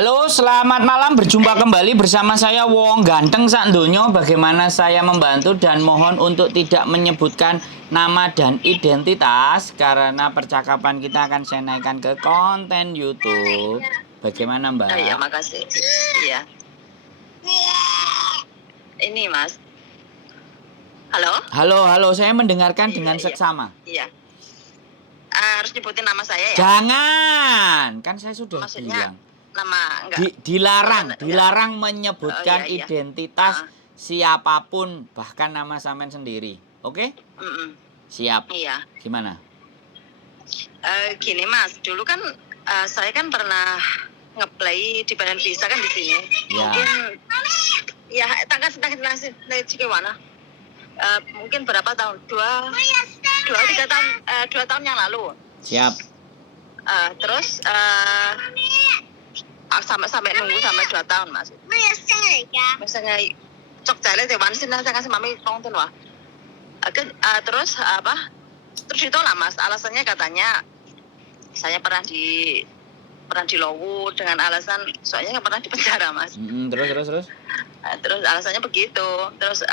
Halo, selamat malam. Berjumpa kembali bersama saya Wong Ganteng sak ndonyo. Bagaimana saya membantu dan mohon untuk tidak menyebutkan nama dan identitas karena percakapan kita akan saya naikkan ke konten YouTube. Bagaimana, Mbak? Oh iya, makasih. Iya. Ini Mas. Halo? Halo, saya mendengarkan dengan Iya. seksama. Iya. Harus nyebutin nama saya ya? Jangan, kan saya sudah Maksudnya bilang. nama enggak? Dilarang menyebutkan Iya. identitas siapapun, bahkan nama sampean sendiri. Oke? Siap. Iya. Gimana? Gini Mas, dulu kan saya kan pernah ngeplay di Badan Visa kan di sini. Ya. Mungkin ya tanggal mana? Mungkin berapa tahun? 2 tahun yang lalu. Siap. Terus sampai nunggu sampai 2 tahun Mas. Misalnya cok jale dewan sih saya kasih mami tongton wah. Terus terus ditolak Mas. Alasannya katanya saya pernah di Lowu dengan alasan soalnya nggak pernah di penjara Mas. Terus. Terus alasannya begitu. Terus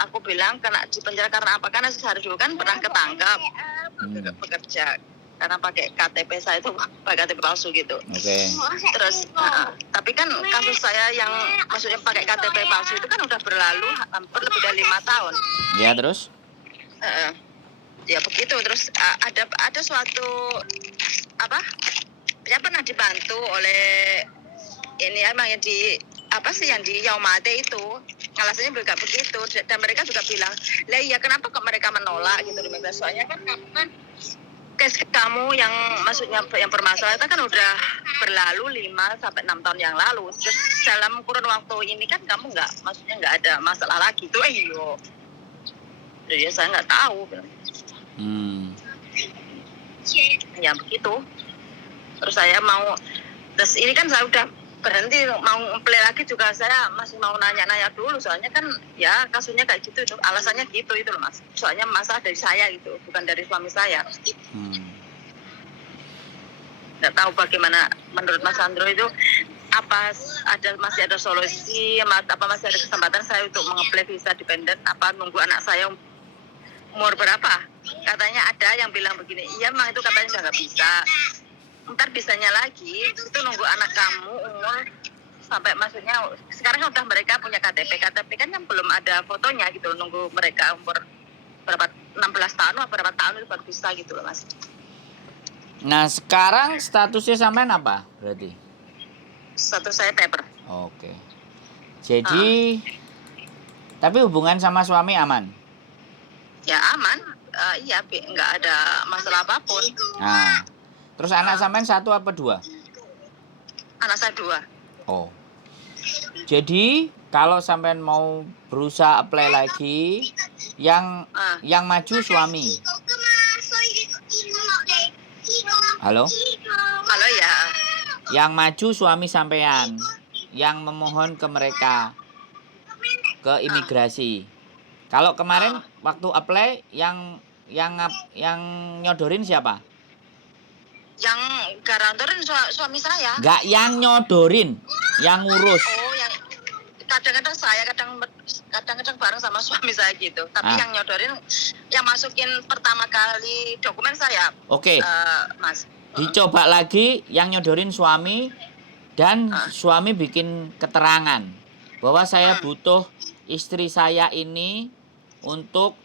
aku bilang kena di penjara karena apa? Karena sehari dulu kan pernah ketangkap bekerja karena pakai KTP saya itu pakai KTP palsu gitu. Oke. Terus tapi kan kasus saya yang maksudnya pakai KTP palsu itu kan udah berlalu hampir lebih dari 5 tahun. Ya, terus? Ya begitu. Terus ada suatu saya pernah dibantu oleh ini emang yang di yang di Yaumate itu alasannya juga begitu dan mereka juga bilang lah iya kenapa kok mereka menolak gitu soalnya kan kamu kan case kamu yang maksudnya yang bermasalah itu kan udah berlalu 5 sampai 6 tahun yang lalu. Terus dalam kurun waktu ini kan kamu maksudnya nggak ada masalah lagi tuh jadi saya nggak tahu. Ya begitu. Terus saya mau terus ini kan saya udah berhenti mau play lagi juga saya masih mau nanya-nanya dulu soalnya kan ya kasusnya kayak gitu itu alasannya gitu itu loh Mas. Soalnya masalah dari saya gitu bukan dari suami saya. Nggak tahu bagaimana menurut Mas Andro itu masih ada solusi masih ada kesempatan saya untuk mengeplay visa dependent nunggu anak saya umur berapa? Katanya ada yang bilang begini, iya memang itu katanya udah nggak bisa. Ntar bisanya lagi itu nunggu anak kamu umur sampai maksudnya sekarang kan udah mereka punya KTP kan yang belum ada fotonya gitu nunggu mereka umur berapa 16 tahun atau berapa tahun itu baru bisa gitu loh Mas. Nah, sekarang statusnya sampean apa berarti? Status saya paper. Oke. Jadi tapi hubungan sama suami aman? Ya aman. Iya, nggak ada masalah apapun. Nah, terus anak sampean 1 apa 2? Anak saya 2. Oh. Jadi kalau sampean mau berusaha apply lagi, yang maju suami. Halo? Halo ya. Yang maju suami sampean, yang memohon ke mereka ke imigrasi. Kalau kemarin waktu apply yang nyodorin siapa? Yang garantorin suami saya. Enggak yang nyodorin, yang ngurus. Oh, yang kadang-kadang saya kadang-kadang bareng sama suami saya gitu. Tapi yang nyodorin yang masukin pertama kali dokumen saya. Oke. Mas. Dicoba lagi yang nyodorin suami dan suami bikin keterangan bahwa saya butuh istri saya ini untuk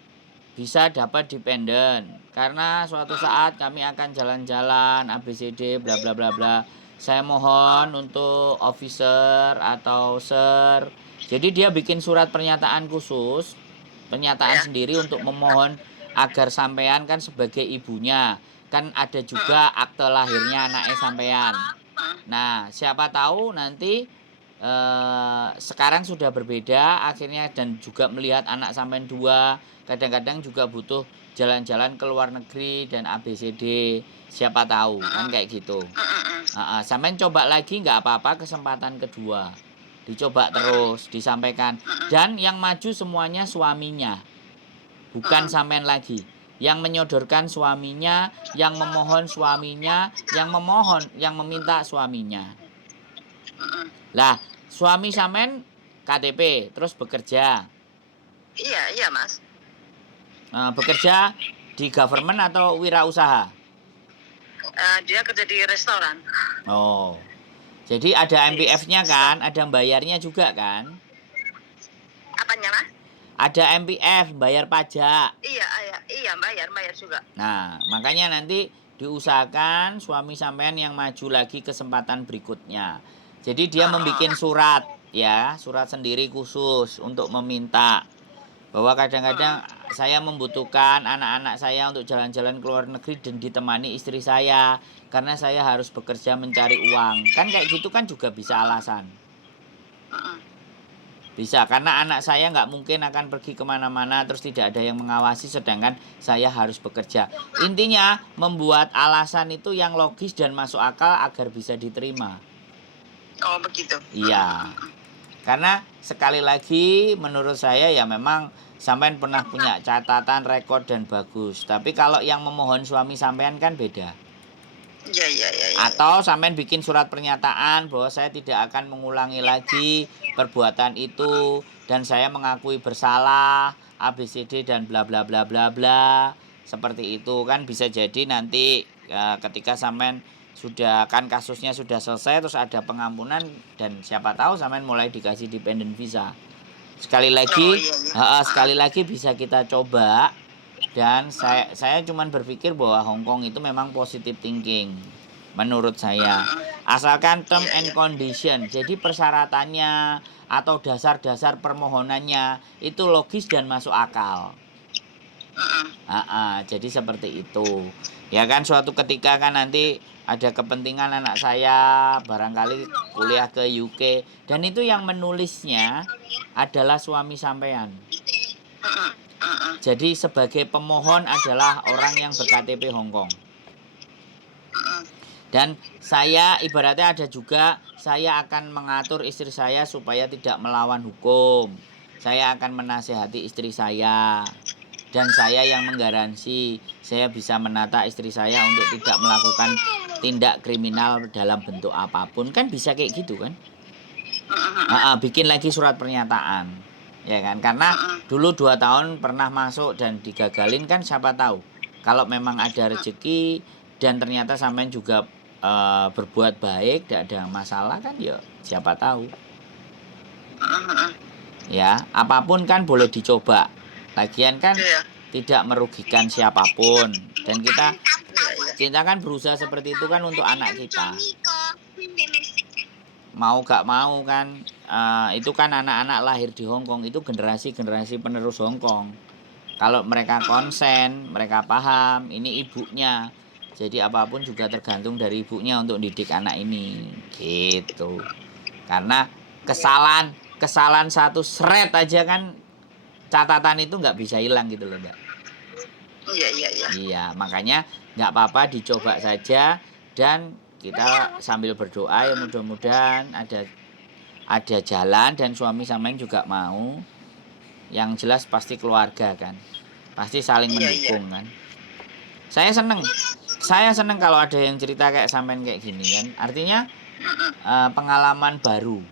bisa dapat dependen karena suatu saat kami akan jalan-jalan ABCD bla bla bla bla. Saya mohon untuk officer atau sir. Jadi dia bikin surat pernyataan khusus, pernyataan sendiri untuk memohon agar sampean kan sebagai ibunya kan ada juga akte lahirnya anaknya sampean. Nah, siapa tahu nanti sekarang sudah berbeda akhirnya dan juga melihat anak sampean 2 kadang-kadang juga butuh jalan-jalan ke luar negeri dan ABCD siapa tahu kan kayak gitu. Sampean coba lagi nggak apa-apa kesempatan kedua dicoba terus disampaikan dan yang maju semuanya suaminya bukan sampean lagi yang menyodorkan suaminya yang memohon suaminya yang meminta suaminya. Lah, suami sampean KTP terus bekerja. Iya Mas. Bekerja di government atau wirausaha? Dia kerja di restoran. Oh. Jadi ada MPF-nya kan, ada bayarnya juga kan? Apanya Mas? Ada MPF, bayar pajak. Iya bayar juga. Nah, makanya nanti diusahakan suami sampean yang maju lagi kesempatan berikutnya. Jadi dia membuat surat ya, surat sendiri khusus untuk meminta bahwa kadang-kadang saya membutuhkan anak-anak saya untuk jalan-jalan ke luar negeri dan ditemani istri saya karena saya harus bekerja mencari uang. Kan kayak gitu kan juga bisa alasan. Bisa, karena anak saya nggak mungkin akan pergi kemana-mana terus tidak ada yang mengawasi sedangkan saya harus bekerja. Intinya membuat alasan itu yang logis dan masuk akal agar bisa diterima. Oh begitu. Iya. Karena sekali lagi menurut saya ya memang sampean pernah punya catatan, rekor dan bagus. Tapi kalau yang memohon suami sampean kan beda. Iya. Atau sampean bikin surat pernyataan bahwa saya tidak akan mengulangi lagi perbuatan itu dan saya mengakui bersalah ABCD dan bla bla bla bla bla. Seperti itu kan bisa jadi nanti ketika sampean sudah kan kasusnya sudah selesai terus ada pengampunan dan siapa tahu sampean mulai dikasih dependent visa. Sekali lagi sekali lagi bisa kita coba dan saya cuman berpikir bahwa Hong Kong itu memang positive thinking. Menurut saya, asalkan term and condition, jadi persyaratannya atau dasar-dasar permohonannya itu logis dan masuk akal. Jadi seperti itu. Ya kan suatu ketika kan nanti ada kepentingan anak saya barangkali kuliah ke UK dan itu yang menulisnya adalah suami sampean. Jadi sebagai pemohon adalah orang yang berKTP Hong Kong. Dan saya ibaratnya ada juga saya akan mengatur istri saya supaya tidak melawan hukum. Saya akan menasehati istri saya. Dan saya yang menggaransi saya bisa menata istri saya untuk tidak melakukan tindak kriminal dalam bentuk apapun. Kan bisa kayak gitu kan? Bikin lagi surat pernyataan. Ya kan? Karena dulu 2 tahun pernah masuk dan digagalin kan siapa tahu. Kalau memang ada rezeki dan ternyata sampean juga berbuat baik, tidak ada masalah kan ya siapa tahu. Ya, apapun kan boleh dicoba. Lagian kan tidak merugikan siapapun dan kita kan berusaha seperti itu kan untuk anak kita. Mau gak mau kan itu kan anak-anak lahir di Hong Kong itu generasi-generasi penerus Hong Kong. Kalau mereka konsen, mereka paham, ini ibunya. Jadi apapun juga tergantung dari ibunya untuk didik anak ini. Gitu. Karena kesalahan satu seret aja kan catatan itu nggak bisa hilang gitu loh, Mbak. Iya, makanya nggak apa-apa dicoba saja dan kita sambil berdoa ya mudah-mudahan ada jalan dan suami sampean juga mau. Yang jelas pasti keluarga kan. Pasti saling mendukung kan. Saya seneng kalau ada yang cerita kayak sampean kayak gini kan. Artinya pengalaman baru.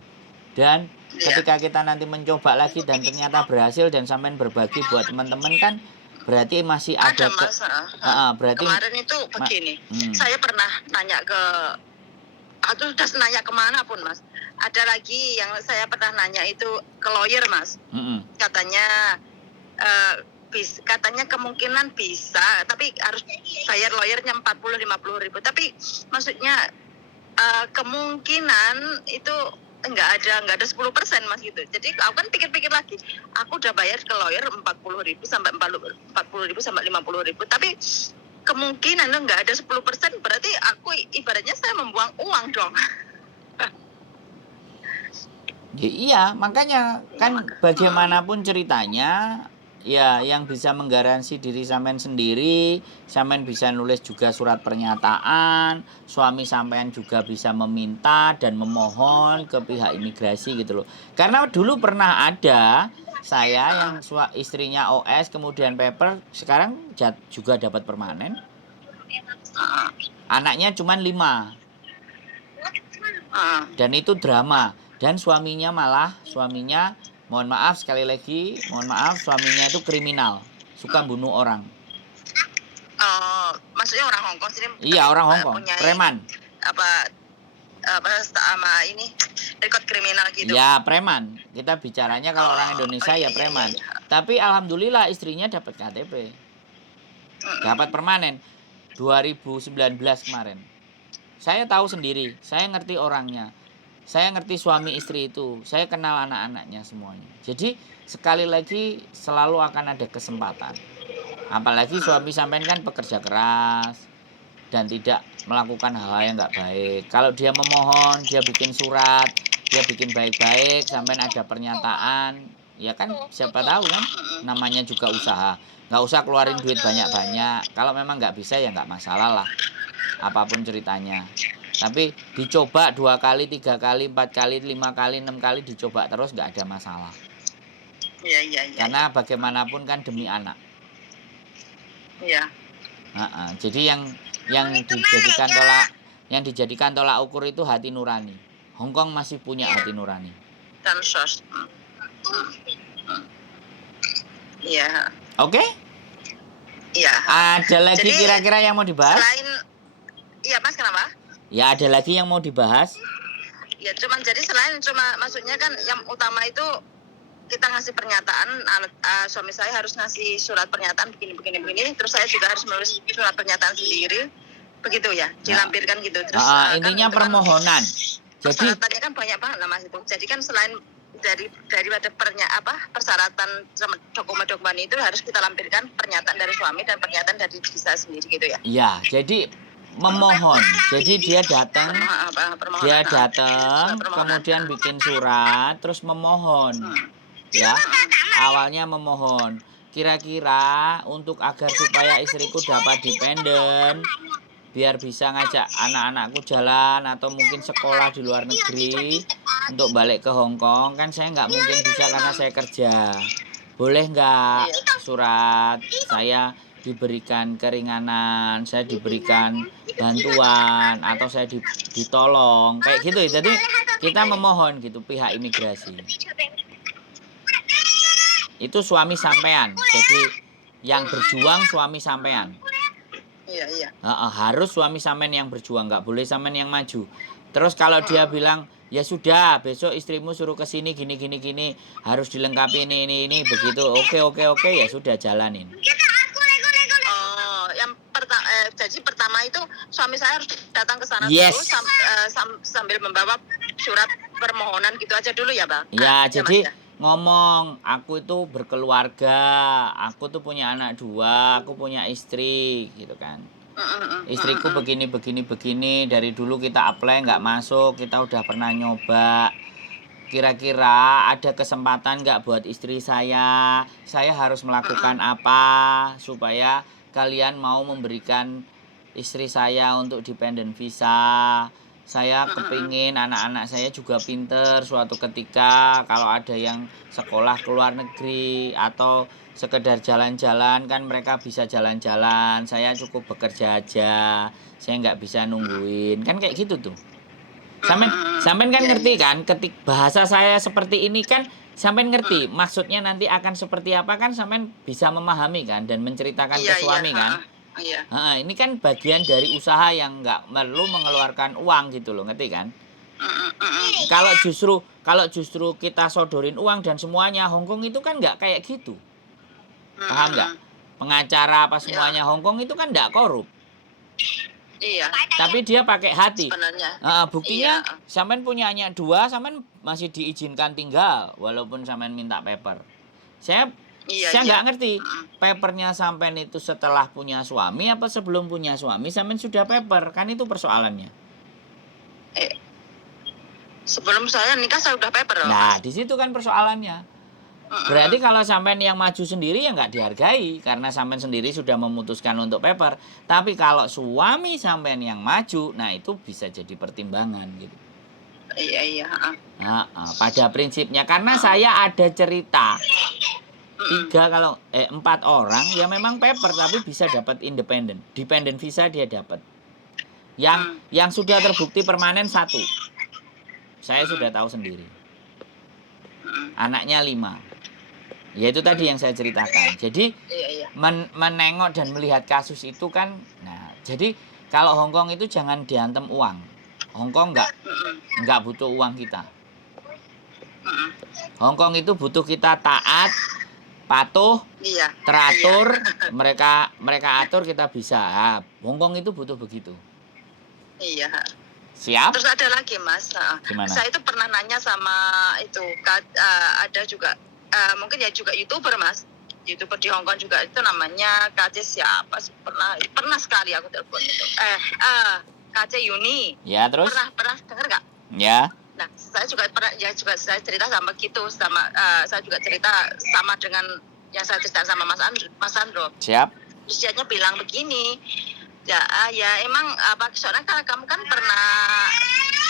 Dan ketika kita nanti mencoba lagi dan ternyata berhasil dan sampean berbagi buat teman-teman kan berarti masih ada Mas. berarti kemarin itu begini. Saya pernah nanya ke sudah nanya kemana pun Mas. Ada lagi yang saya pernah nanya itu ke lawyer Mas. Katanya katanya kemungkinan bisa, tapi harus bayar lawyernya 40-50 ribu. Tapi maksudnya kemungkinan itu nggak ada 10% Mas gitu. Jadi aku kan pikir-pikir lagi, aku udah bayar ke lawyer 40 ribu sampai 50 ribu, tapi kemungkinan nggak ada 10%, berarti aku ibaratnya saya membuang uang dong. Ya, iya, makanya kan bagaimanapun ceritanya ya yang bisa menggaransi diri sampean sendiri, sampean bisa nulis juga surat pernyataan, suami sampean juga bisa meminta dan memohon ke pihak imigrasi gitu loh. Karena dulu pernah ada saya yang istrinya OS kemudian paper sekarang juga dapat permanen. Anaknya cuma 5. Dan itu drama. Dan suaminya mohon maaf sekali lagi, mohon maaf, suaminya itu kriminal, suka bunuh orang. Oh, maksudnya orang Hong Kong sini. Iya, orang Hong Kong, punya preman. apa sama ini rekod kriminal gitu. Ya, preman. Kita bicaranya kalau orang Indonesia ya preman. Tapi alhamdulillah istrinya dapat KTP. Dapat permanen 2019 kemarin. Saya tahu sendiri, saya ngerti orangnya. Saya ngerti suami istri itu. Saya kenal anak-anaknya semuanya. Jadi sekali lagi selalu akan ada kesempatan. Apalagi suami sampean kan pekerja keras dan tidak melakukan hal-hal yang nggak baik. Kalau dia memohon, dia bikin surat, dia bikin baik-baik, sampean ada pernyataan, ya kan siapa tahu kan, namanya juga usaha. Nggak usah keluarin duit banyak-banyak. Kalau memang nggak bisa ya nggak masalah lah, apapun ceritanya. Tapi dicoba 2 kali, 3 kali, 4 kali, 5 kali, 6 kali, dicoba terus nggak ada masalah. Iya. Karena bagaimanapun kan demi anak. Iya. Jadi yang dijadikan tolak ukur itu hati nurani. Hong Kong masih punya hati nurani. Dan sos. Iya. Oke? Iya. Ada lagi Jadi, kira-kira yang mau dibahas? Iya Mas, kenapa? Ya ada lagi yang mau dibahas. Ya cuma maksudnya kan yang utama itu kita ngasih pernyataan, suami saya harus ngasih surat pernyataan begini, terus saya juga harus menulis surat pernyataan sendiri, begitu ya, dilampirkan gitu. Terus intinya kan permohonan. Jadi persyaratannya kan banyak banget lah Mas itu. Jadi kan selain daripada persyaratan dokumen itu harus kita lampirkan pernyataan dari suami dan pernyataan dari diri saya sendiri gitu ya. Iya, jadi memohon. Jadi dia datang, kemudian bikin surat, terus memohon. Ya, awalnya memohon. Kira-kira untuk agar supaya istriku dapat dependen, biar bisa ngajak anak-anakku jalan atau mungkin sekolah di luar negeri untuk balik ke Hong Kong, kan saya nggak mungkin bisa karena saya kerja. Boleh nggak surat saya diberikan keringanan, saya diberikan bantuan, atau saya ditolong kayak gitu. Jadi kita memohon gitu pihak imigrasi. Itu suami sampean. Jadi yang berjuang suami sampean. Iya. Harus suami sampean yang berjuang, nggak boleh sampean yang maju. Terus kalau dia bilang ya sudah, besok istrimu suruh ke sini gini, harus dilengkapi ini begitu. Oke, ya sudah jalanin. Jadi pertama itu suami saya harus datang ke sana dulu sambil membawa surat permohonan gitu aja dulu ya Bang. Ya, jadi ngomong, aku itu berkeluarga, aku tuh punya anak 2, aku punya istri gitu kan. Istriku begini, dari dulu kita apply nggak masuk, kita udah pernah nyoba. Kira-kira ada kesempatan nggak buat istri saya harus melakukan apa supaya kalian mau memberikan istri saya untuk dependent visa. Saya kepingin anak-anak saya juga pinter suatu ketika kalau ada yang sekolah ke luar negeri atau sekedar jalan-jalan kan mereka bisa jalan-jalan, saya cukup bekerja aja, saya nggak bisa nungguin, kan kayak gitu tuh. Sampean kan ngerti kan, ketik bahasa saya seperti ini kan sampean ngerti maksudnya nanti akan seperti apa kan, sampean bisa memahami kan dan menceritakan ke suami kan. Iya. Ini kan bagian dari usaha yang nggak perlu mengeluarkan uang gitu loh, ngerti kan? Kalau justru kita sodorin uang dan semuanya, Hong Kong itu kan nggak kayak gitu. Paham nggak? Pengacara apa semuanya Hong Kong itu kan nggak korup. Iya. Tapi dia pakai hati. Buktinya sampean punya anak 2, sampean masih diizinkan tinggal walaupun sampean minta paper. Saya nggak ngerti papernya sampean itu setelah punya suami apa sebelum punya suami sampean sudah paper, kan itu persoalannya. Sebelum saya nikah saya udah paper. Nah, di situ kan persoalannya. Berarti kalau sampean yang maju sendiri ya nggak dihargai karena sampean sendiri sudah memutuskan untuk paper. Tapi kalau suami sampean yang maju, nah itu bisa jadi pertimbangan gitu. Iya. Pada prinsipnya karena saya ada cerita 4 orang ya memang paper tapi bisa dapat dependent visa dia dapat. Yang sudah terbukti permanen 1. saya sudah tahu sendiri. Anaknya 5. Ya itu tadi yang saya ceritakan. Jadi Iya. menengok dan melihat kasus itu kan, nah jadi kalau Hong Kong itu jangan diantem uang. Hong Kong nggak butuh uang kita. Hong Kong itu butuh kita taat, patuh, Iya. teratur, mereka atur, kita bisa. Nah, Hong Kong itu butuh begitu. Iya. Siap? Terus ada lagi Mas, Gimana? saya itu pernah nanya sama itu ada juga mungkin ya juga YouTuber Mas, YouTuber di Hong Kong juga, itu namanya KC siapa sih, pernah sekali aku telepon itu KC Yuni. Ya terus? Pernah dengar nggak? Ya. Nah saya juga pernah ya, juga saya cerita sama gitu, sama saya juga cerita sama dengan yang saya cerita sama Mas Andro. Siap. Terus dia bilang begini, ya emang soalnya kamu kan pernah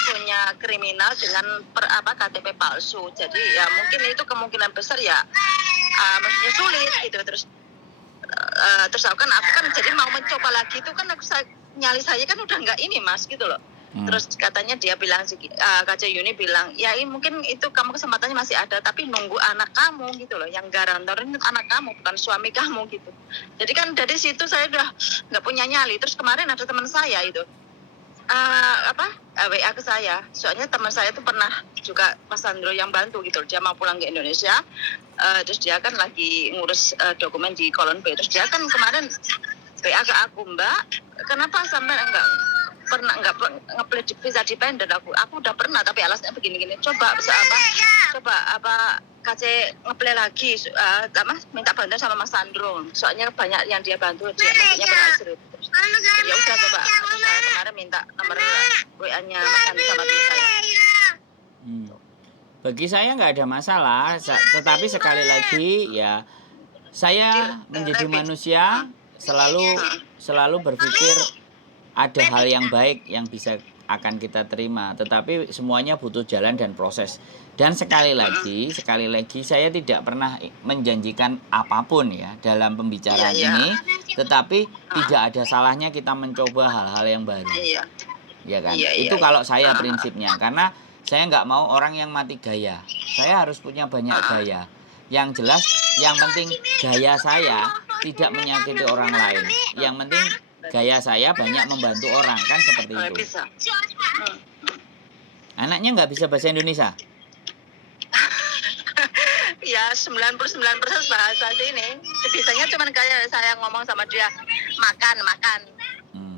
punya kriminal dengan KTP palsu, jadi ya mungkin itu kemungkinan besar ya maksudnya sulit gitu. Terus aku kan jadi mau mencoba lagi itu kan nyali saya kan udah nggak ini Mas gitu loh. Terus katanya dia bilang, KC Yuni bilang, ya mungkin itu kamu kesempatannya masih ada, tapi nunggu anak kamu gitu loh, yang garantorin anak kamu, bukan suami kamu gitu. Jadi kan dari situ saya udah nggak punya nyali. Terus kemarin ada teman saya itu WA ke saya, soalnya teman saya itu pernah juga Mas Sandro yang bantu gitu. Dia mau pulang ke Indonesia, terus dia kan lagi ngurus dokumen di Kolon B. Terus dia kan kemarin WA ke aku, Mbak, kenapa sampai nggak nge-apply visa dependent? Aku udah pernah tapi alasnya begini-gini. Coba KC nge-apply lagi, minta bantuan sama Mas Sandro, soalnya banyak yang dia bantu, dia maksudnya berhasil. Ya udah coba, saya kemarin minta nomor WA-nya Mas Sandro sama teman saya. Bagi saya nggak ada masalah, tetapi sekali lagi ya saya menjadi manusia selalu berpikir ada hal yang baik yang bisa akan kita terima, tetapi semuanya butuh jalan dan proses. Dan sekali lagi saya tidak pernah menjanjikan apapun ya dalam pembicaraan ini, tetapi tidak ada salahnya kita mencoba hal-hal yang baru. Ya kan? Itu kalau saya prinsipnya, karena saya nggak mau orang yang mati gaya. Saya harus punya banyak gaya. Yang jelas, yang penting gaya saya tidak menyakiti orang lain. Yang penting gaya saya banyak membantu orang, kan seperti itu. Anaknya nggak bisa bahasa Indonesia? Ya 99% bahasa sini. Biasanya cuman kayak saya ngomong sama dia makan.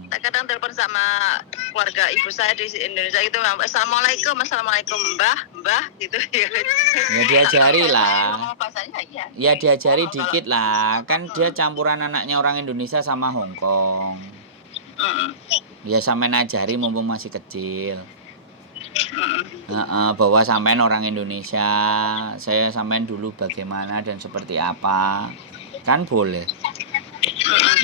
Kadang telepon sama keluarga ibu saya di Indonesia itu, assalamualaikum mbah gitu ya. Ya diajari lah. Bahasanya iya. Ya diajari dikit lah. Kan dia campuran anaknya orang Indonesia sama Hong Kong. Ya sampean ajari mumpung masih kecil. Bahwa sampean orang Indonesia, saya sampean dulu bagaimana dan seperti apa, kan boleh.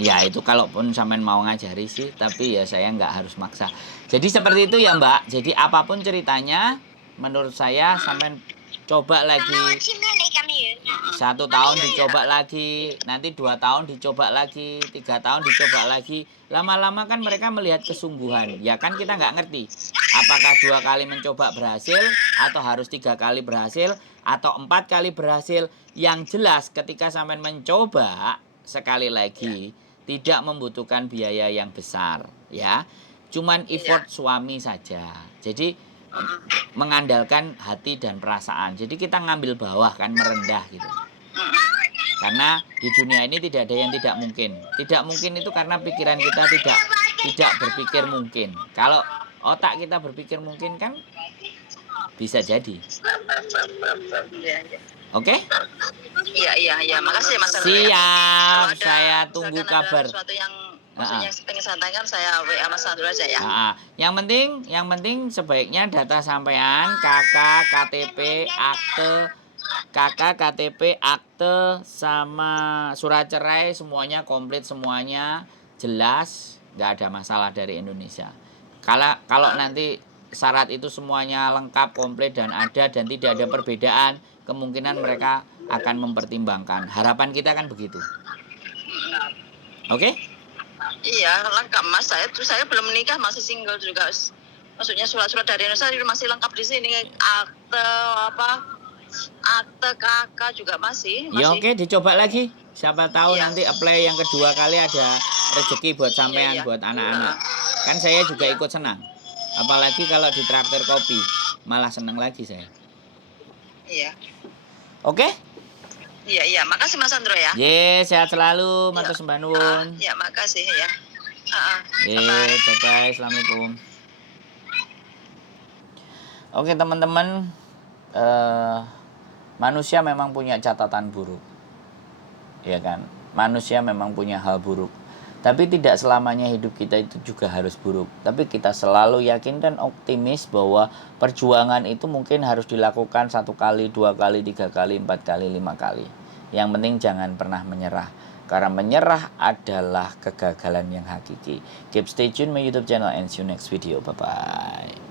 Ya itu kalaupun sampean mau ngajari sih, tapi ya saya nggak harus maksa. Jadi seperti itu ya Mbak. Jadi apapun ceritanya, menurut saya sampean coba lagi 1 tahun dicoba lagi, nanti 2 tahun dicoba lagi, 3 tahun dicoba lagi. Lama-lama kan mereka melihat kesungguhan. Ya kan kita nggak ngerti apakah 2 kali mencoba berhasil, atau harus 3 kali berhasil, atau 4 kali berhasil. Yang jelas ketika sampean mencoba sekali lagi, tidak membutuhkan biaya yang besar ya, cuman effort suami saja. Jadi mengandalkan hati dan perasaan. Jadi kita ngambil bawah kan, merendah gitu. Karena di dunia ini tidak ada yang tidak mungkin. Tidak mungkin itu karena pikiran kita tidak berpikir mungkin. Kalau otak kita berpikir mungkin kan bisa jadi. Oke? Iya, makasih Mas. Siap, saya tunggu kabar. Sesuatu yang maksudnya pengen sampaikan, saya WA Mas Sandro aja ya. Yang penting sebaiknya data sampean, KTP, akte sama surat cerai semuanya komplit, semuanya jelas, nggak ada masalah dari Indonesia. Kalau nanti syarat itu semuanya lengkap, komplit dan ada dan tidak ada perbedaan, kemungkinan mereka akan mempertimbangkan. Harapan kita kan begitu. Oke? Iya, lengkap Mas. Saya belum menikah, masih single juga. maksudnya surat-surat dari Indonesia itu masih lengkap di sini, akte kakak juga masih. Ya oke, dicoba lagi. Siapa tahu Iya. nanti apply yang kedua kali ada rezeki buat sampean, Iya. buat anak-anak. Kan saya juga ikut senang. Apalagi kalau di traktir kopi, malah senang lagi saya. Iya. Oke? Iya, makasih Mas Andro ya. Ye, sehat selalu, matur Iya. sembah nuwun. Ya, makasih ya. Ye, Bye-bye. bye-bye, assalamualaikum. Oke teman-teman, manusia memang punya catatan buruk, ya kan? Manusia memang punya hal buruk. Tapi tidak selamanya hidup kita itu juga harus buruk. Tapi kita selalu yakin dan optimis bahwa perjuangan itu mungkin harus dilakukan 1 kali, 2 kali, 3 kali, 4 kali, 5 kali. Yang penting jangan pernah menyerah. Karena menyerah adalah kegagalan yang hakiki. Keep stay tune my YouTube channel and see you next video. Bye-bye.